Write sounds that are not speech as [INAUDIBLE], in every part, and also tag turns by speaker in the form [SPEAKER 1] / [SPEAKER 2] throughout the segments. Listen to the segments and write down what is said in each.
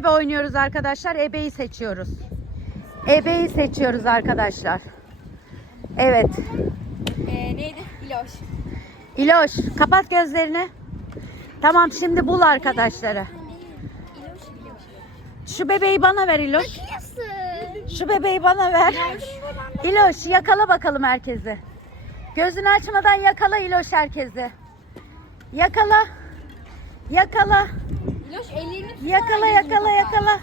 [SPEAKER 1] ebe oynuyoruz arkadaşlar. Ebeyi seçiyoruz. Ebeyi seçiyoruz arkadaşlar. Evet.
[SPEAKER 2] Ee, neydi? İloş.
[SPEAKER 1] İloş kapat gözlerini. Tamam şimdi bul arkadaşları. Şu bebeği bana ver İloş. Şu bebeği bana ver. İloş yakala bakalım herkesi. Gözünü açmadan yakala İloş herkesi. Yakala. Yakala.
[SPEAKER 2] İloş ellerini tutsana
[SPEAKER 1] Yakala yakala yakala.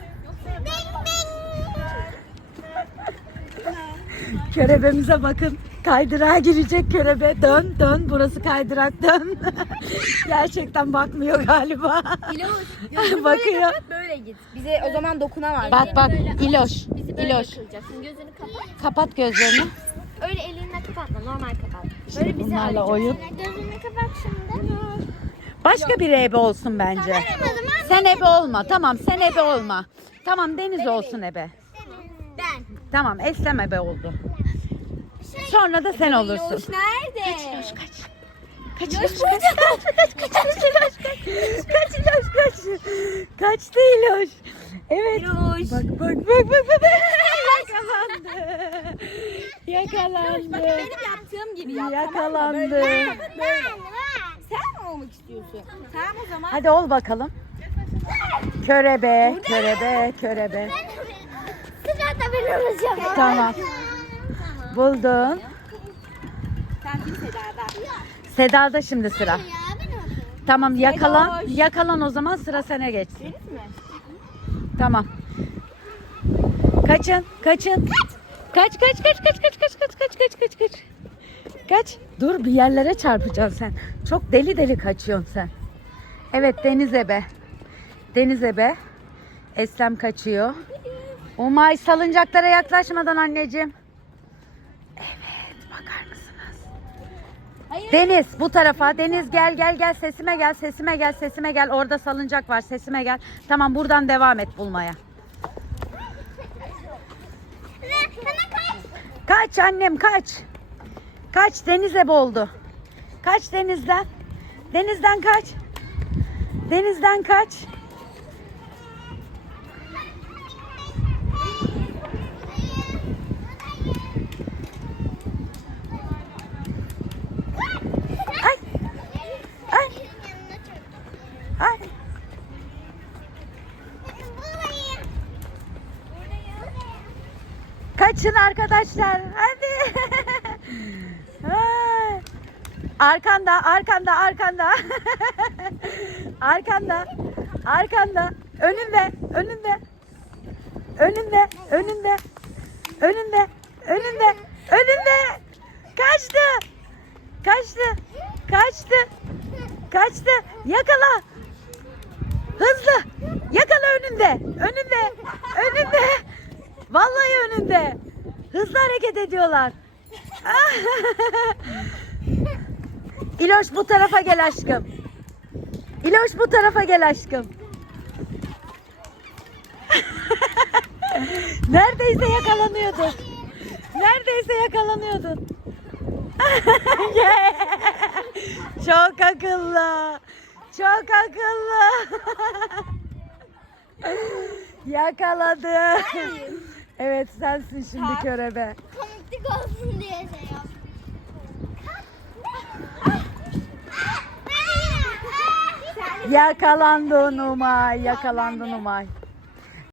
[SPEAKER 1] Körebemize [LAUGHS] bakın. Kaydırağa girecek körebe. Dön dön. Burası kaydırak dön. [LAUGHS] Gerçekten bakmıyor galiba.
[SPEAKER 2] İloş. [LAUGHS] Gözünü
[SPEAKER 1] Bakıyor.
[SPEAKER 2] böyle kapat böyle git. Bize o zaman dokunamaz.
[SPEAKER 1] Bak bak İloş.
[SPEAKER 2] Bizi böyle
[SPEAKER 1] İloş.
[SPEAKER 2] Gözünü kapat.
[SPEAKER 1] Kapat gözlerini.
[SPEAKER 2] Öyle elinle kapatma. Normal kapat. Böyle bizi
[SPEAKER 1] Bunlarla
[SPEAKER 2] arayacaksın.
[SPEAKER 1] oyun.
[SPEAKER 2] Gözünü kapat şimdi.
[SPEAKER 1] Başka bir ebe olsun bence. Sen ebe olma. Tamam sen ebe olma. Tamam Deniz olsun ebe.
[SPEAKER 2] Ben.
[SPEAKER 1] Tamam Eslem ebe oldu. Şey, Sonra da sen olursun.
[SPEAKER 2] Yoş nerede?
[SPEAKER 1] Kaç Yoş kaç. Kaç Yoş kaç. Kaç kaç kaç Yoş kaç. Kaç Yoş kaç. Kaç değil Yoş. Evet.
[SPEAKER 2] Yoş.
[SPEAKER 1] Bak bak bak bak. bak. Yakalandı. Yakalandı.
[SPEAKER 2] Yoş bak benim yaptığım gibi yap. Yakalandı. Tamam mı? Böyle, böyle. Sen mi olmak istiyorsun? Tamam o zaman.
[SPEAKER 1] Hadi ol bakalım. Körebe, körebe, körebe.
[SPEAKER 2] Sıcakta ben olacağım.
[SPEAKER 1] Tamam. Buldun.
[SPEAKER 2] Sen kim Seda'da?
[SPEAKER 1] Seda'da şimdi sıra. Tamam yakalan. Yakalan o zaman sıra sana geçsin. Tamam. Kaçın, kaçın. Kaç, kaç, kaç, kaç, kaç, kaç, kaç, kaç, kaç, kaç, kaç. Kaç. Dur bir yerlere çarpacaksın sen. Çok deli deli kaçıyorsun sen. Evet Deniz Ebe. Deniz Ebe. Eslem kaçıyor. Umay salıncaklara yaklaşmadan anneciğim. Evet bakar mısınız?
[SPEAKER 2] Hayır.
[SPEAKER 1] Deniz bu tarafa. Deniz gel gel gel sesime gel sesime gel sesime gel. Orada salıncak var sesime gel. Tamam buradan devam et bulmaya. Kaç annem kaç. Kaç denize boldu. Kaç denizden. Denizden kaç. Denizden kaç. Kaçın arkadaşlar. Hadi. [LAUGHS] Arkanda, arkanda, arkanda. [LAUGHS] arkanda, arkanda. Önünde, önünde. Önünde, önünde. Önünde, önünde, önünde. Kaçtı. Kaçtı. Kaçtı. Kaçtı. Yakala. Hızlı. Yakala. Önünde. Önünde. Vallahi önünde. Hızlı hareket ediyorlar. [LAUGHS] İloş bu tarafa gel aşkım. İloş bu tarafa gel aşkım. [LAUGHS] Neredeyse yakalanıyordun. Neredeyse yakalanıyordun. [LAUGHS] Çok akıllı. Çok akıllı. Yakaladı. Evet sensin şimdi Kalk. körebe.
[SPEAKER 3] Komiklik olsun diye şey yap.
[SPEAKER 1] Yakalandı Numay, yakalandı Numay.